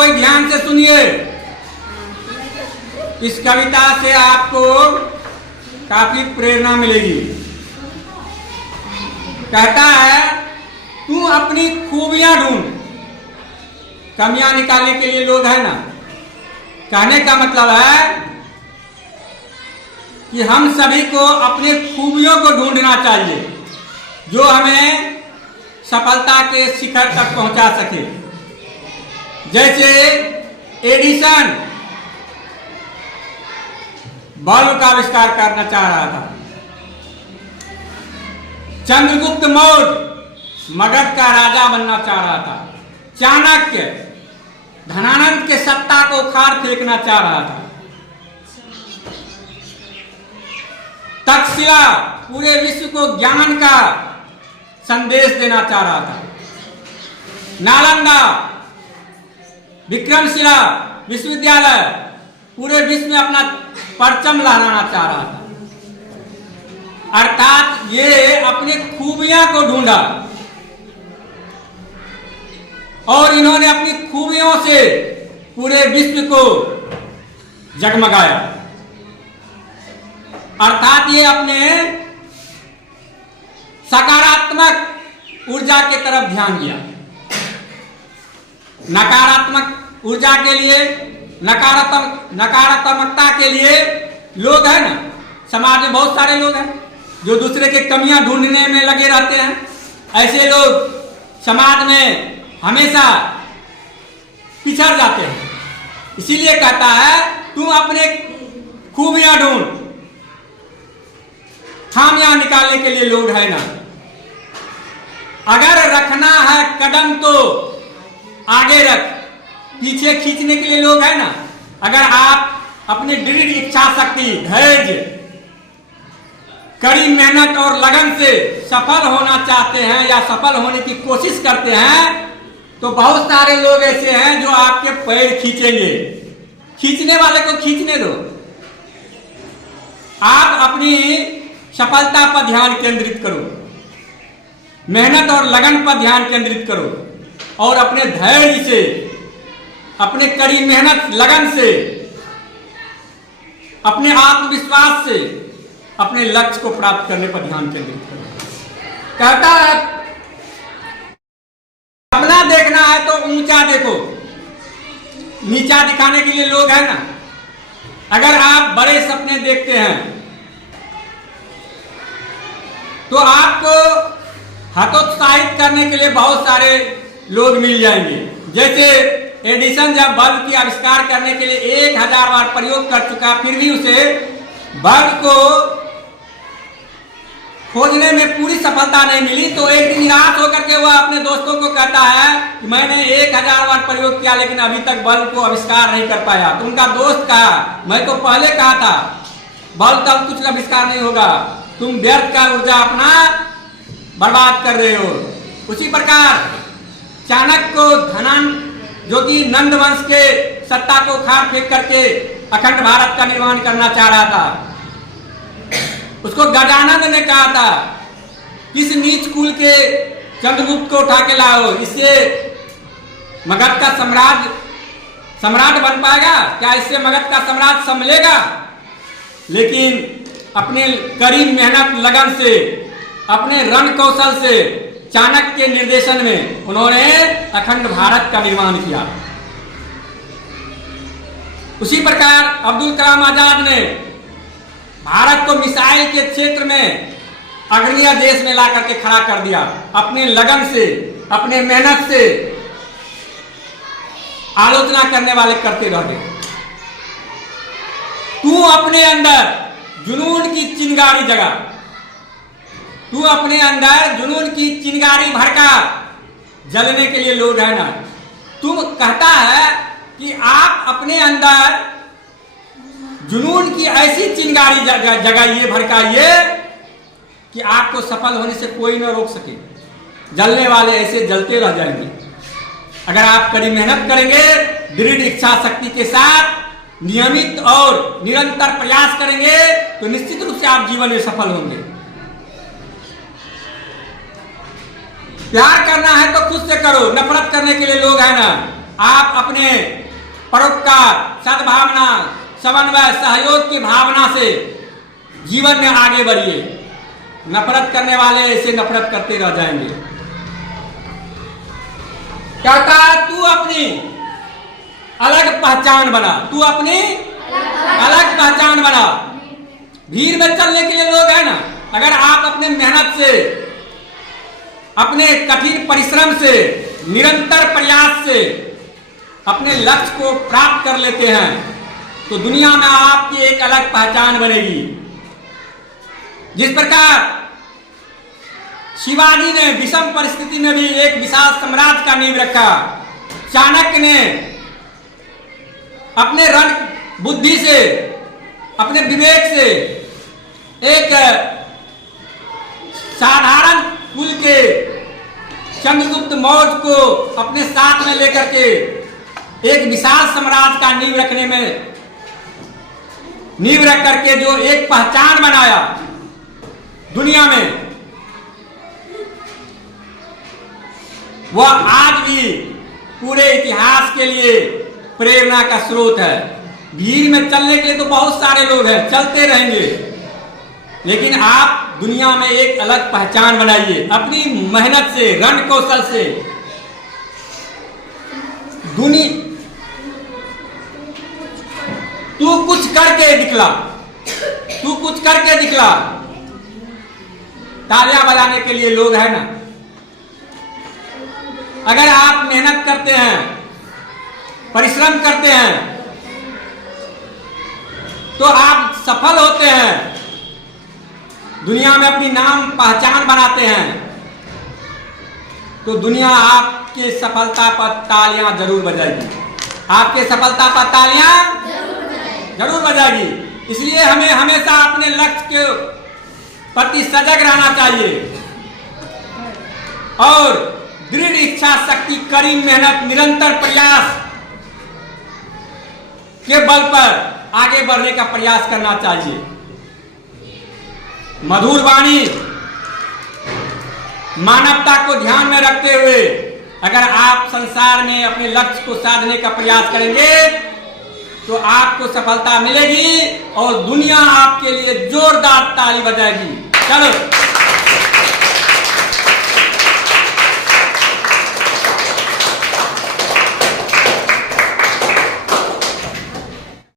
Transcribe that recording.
कोई ध्यान से सुनिए, इस कविता से आपको काफी प्रेरणा मिलेगी। कहता है, तू अपनी खूबियां ढूंढ, कमियां निकालने के लिए लोग है ना। कहने का मतलब है कि हम सभी को अपने खूबियों को ढूंढना चाहिए, जो हमें सफलता के शिखर तक पहुंचा सके। जैसे एडिसन बल्ब का आविष्कार करना चाह रहा था, चंद्रगुप्त मौर्य मगध का राजा बनना चाह रहा था, चाणक्य धनानंद के सत्ता को उखाड़ फेंकना चाह रहा था, तक्षशिला पूरे विश्व को ज्ञान का संदेश देना चाह रहा था, नालंदा विक्रमशिला विश्वविद्यालय पूरे विश्व में अपना परचम लहराना चाह रहा था। अर्थात ये अपनी खूबियां को ढूंढा और इन्होंने अपनी खूबियों से पूरे विश्व को जगमगाया। अर्थात ये अपने सकारात्मक ऊर्जा की तरफ ध्यान दिया। नकारात्मक ऊर्जा के लिए, नकारात्मकता के लिए लोग है ना, समाज में बहुत सारे लोग हैं जो दूसरे की कमियां ढूंढने में लगे रहते हैं। ऐसे लोग समाज में हमेशा पिछड़ जाते हैं। इसीलिए कहता है, तू अपने खूबियां ढूंढ, खामियां निकालने के लिए लोग है ना। अगर रखना है कदम तो आगे रख, पीछे खींचने के लिए लोग है ना। अगर आप अपनी दृढ़ इच्छा शक्ति, धैर्य, कड़ी मेहनत और लगन से सफल होना चाहते हैं या सफल होने की कोशिश करते हैं, तो बहुत सारे लोग ऐसे हैं जो आपके पैर खींचेंगे। खींचने वाले को खींचने दो। आप अपनी सफलता पर ध्यान केंद्रित करो, मेहनत और लगन पर ध्यान केंद्रित करो और अपने धैर्य से, अपने कड़ी मेहनत लगन से, अपने आत्मविश्वास से अपने लक्ष्य को प्राप्त करने पर ध्यान केंद्रित करो। कहता है, सपना देखना है तो ऊंचा देखो, नीचा दिखाने के लिए लोग है ना। अगर आप बड़े सपने देखते हैं तो आपको हतोत्साहित करने के लिए बहुत सारे लोग मिल जाएंगे। जैसे एडिसन जब बल्ब की आविष्कार करने के लिए 1000 बार प्रयोग कर चुका, फिर भी उसे बल्ब को खोजने में पूरी सफलता नहीं मिली, तो एक दिन निराश होकर के वह अपने दोस्तों को कहता है कि मैंने 1000 बार प्रयोग किया लेकिन अभी तक बल्ब को आविष्कार नहीं कर पाया। तो उनका दोस्त कहा, मैं तो पहले कहा था बल्ब तब कुछ आविष्कार नहीं होगा, तुम व्यर्थ का ऊर्जा अपना बर्बाद कर रहे हो। उसी प्रकार चाणक्य को जो कि नंद वंश के सत्ता को खार फेंक करके अखंड भारत का निर्माण करना चाह रहा था, उसको गजानन ने कहा था, किस नीच कुल के चंद्रगुप्त को उठा के लाओ, इससे मगध का सम्राट बन पाएगा क्या? इससे मगध का सम्राट संभलेगा? लेकिन अपने कड़ी मेहनत लगन से, अपने रण कौशल से, चाणक्य के निर्देशन में उन्होंने अखंड भारत का निर्माण किया। उसी प्रकार अब्दुल कलाम आजाद ने भारत को मिसाइल के क्षेत्र में अग्रणीय देश में ला करके खड़ा कर दिया। अपने लगन से, अपने मेहनत से आलोचना करने वाले करते रह गए। तू अपने अंदर जुनून की चिंगारी जगा, तू अपने अंदर जुनून की चिंगारी भड़का, जलने के लिए लोग है ना। तुम कहता है कि आप अपने अंदर जुनून की ऐसी चिंगारी जगाइए, भड़काइए कि आपको सफल होने से कोई न रोक सके। जलने वाले ऐसे जलते रह जाएंगे। अगर आप कड़ी मेहनत करेंगे, दृढ़ इच्छा शक्ति के साथ नियमित और निरंतर प्रयास करेंगे, तो निश्चित रूप से आप जीवन में सफल होंगे। प्यार करना है तो खुद से करो, नफरत करने के लिए लोग है ना। आप अपने परोपकार, सद्भावना, समन्वय, सहयोग की भावना से जीवन में आगे बढ़िए। नफरत करने वाले ऐसे नफरत करते रह जाएंगे। कहता है तू अपनी अलग पहचान बना, तू अपनी अलग पहचान बना। भीड़ में चलने के लिए लोग है ना, अगर आप अपने मेहनत से, अपने कठिन परिश्रम से, निरंतर प्रयास से अपने लक्ष्य को प्राप्त कर लेते हैं तो दुनिया में आपकी एक अलग पहचान बनेगी। जिस प्रकार शिवाजी ने विषम परिस्थिति में भी एक विशाल साम्राज्य का नींव रखा, चाणक्य ने अपने रण बुद्धि से, अपने विवेक से एक साधारण कुल के चंद्रगुप्त मौर्य को अपने साथ में लेकर के एक विशाल साम्राज्य का नींव रख करके जो एक पहचान बनाया दुनिया में, वह आज भी पूरे इतिहास के लिए प्रेरणा का स्रोत है। भीड़ में चलने के लिए तो बहुत सारे लोग हैं, चलते रहेंगे, लेकिन आप दुनिया में एक अलग पहचान बनाइए अपनी मेहनत से, रण कौशल से। तू कुछ करके दिखला, तू कुछ करके दिखला। तालियां बजाने के लिए लोग है ना। अगर आप मेहनत करते हैं, परिश्रम करते हैं तो आप सफल होते हैं, दुनिया में अपनी नाम पहचान बनाते हैं, तो दुनिया आपके सफलता पर तालियां जरूर बजाएगी, आपके सफलता पर तालियां जरूर बजाएगी। इसलिए हमें हमेशा अपने लक्ष्य के प्रति सजग रहना चाहिए और दृढ़ इच्छा शक्ति, कड़ी मेहनत, निरंतर प्रयास के बल पर आगे बढ़ने का प्रयास करना चाहिए। मधुर वाणी, मानवता को ध्यान में रखते हुए अगर आप संसार में अपने लक्ष्य को साधने का प्रयास करेंगे तो आपको सफलता मिलेगी और दुनिया आपके लिए जोरदार ताली बजाएगी। चलो।